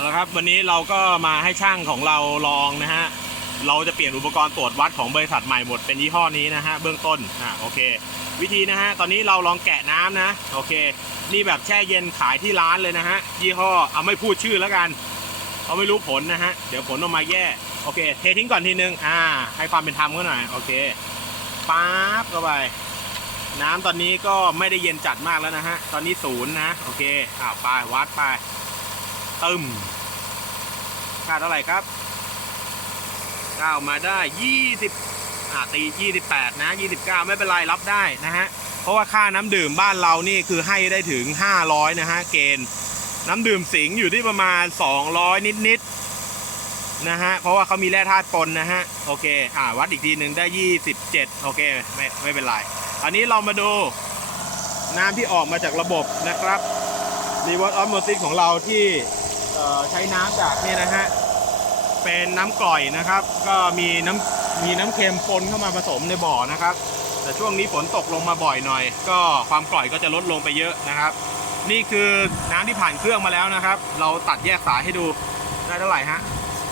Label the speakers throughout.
Speaker 1: เอาละครับวันนี้เราก็มาให้ช่างของเราลองนะฮะเราจะเปลี่ยนอุปกรณ์ตรวจวัดของบริษัทใหม่หมดเป็นยี่ห้อนี้นะฮะเบื้องต้นอะโอเค วิธีนะฮะตอนนี้เราลองแกะน้ำนะโอเค นี่แบบแช่เย็นขายที่ร้านเลยนะฮะยี่ห้อเอาไม่พูดชื่อแล้วกันเขาไม่รู้ผลนะฮะเดี๋ยวผลออกมาแย่โอเค เททิ้งก่อนทีนึงอ่า ให้ความเป็นธรรมก็หน่อยโอเคป๊าบเข้าไปน้ำตอนนี้ก็ไม่ได้เย็นจัดมากแล้วนะฮะตอนนี้ศูนย์นะโอเคอ่าไปวัดไป ตึมค่าเท่าไหร่ครับก้ามาได้ 20อ่าตี 28 นะ 29 ไม่เป็นไรรับได้นะฮะ เพราะว่าค่าน้ำดื่มบ้านเรานี่คือให้ได้ถึง 500 นะฮะ เกณฑ์ น้ำดื่มสิงห์อยู่ที่ประมาณ 200 นิดๆนะฮะ เพราะว่าเขามีแร่ธาตุปนนะฮะ โอเค อ่า วัดอีกทีหนึ่งได้ 27 โอเค ไม่ไม่เป็นไร อันนี้เรามาดูน้ำที่ออกมาจากระบบนะครับ รีวอร์ o อ m โมซิสของเราที่ ใช้น้ำจากเนี่ยนะฮะเป็นน้ำกร่อยนะครับ ก็มีน้ำมีน้ำเค็มปนเข้ามาผสมในบ่อนะครับ แต่ช่วงนี้ฝนตกลงมาบ่อยหน่อย ก็ความกร่อยก็จะลดลงไปเยอะนะครับ นี่คือน้ำที่ผ่านเครื่องมาแล้วนะครับ เราตัดแยกสายให้ดูได้เท่าไหร่ฮะ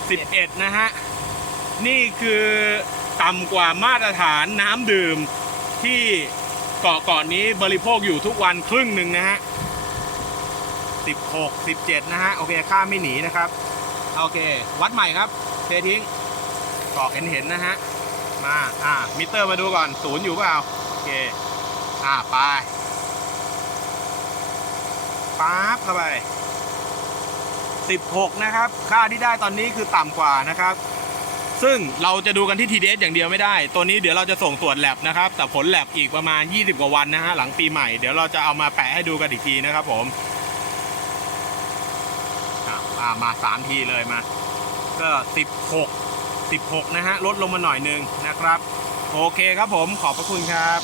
Speaker 1: 11 นะฮะนี่คือต่ำกว่ามาตรฐานน้ำดื่มที่เกาะเกาะนี้บริโภคอยู่ทุกวันครึ่งหนึ่งนะฮะ 16 17 นะฮะ โอเคค่าไม่หนีนะครับ โอเค วัดใหม่ครับ เททิ้งกาะเห็นเห็นๆนะฮะ มา อ่า มิเตอร์มาดูก่อนศูนย์อยู่เปล่า โอเค อ่า ไปปั๊บเข้าไป 16 นะครับ ค่าที่ได้ตอนนี้คือต่ำกว่านะครับ ซึ่งเราจะดูกันที่ TDS อย่างเดียวไม่ได้ ตัวนี้เดี๋ยวเราจะส่งตรวจแลบนะครับ แต่ผลแลบอีกประมาณ 20 กว่าวันนะฮะ หลังปีใหม่ เดี๋ยวเราจะเอามาแปะให้ดูกันอีกทีนะครับผม อะอ่ามา3ทีเลยมา ก็16 16นะฮะลดลงมาหน่อยหนึงนะครับ โอเคครับผมขอบพระคุณครับ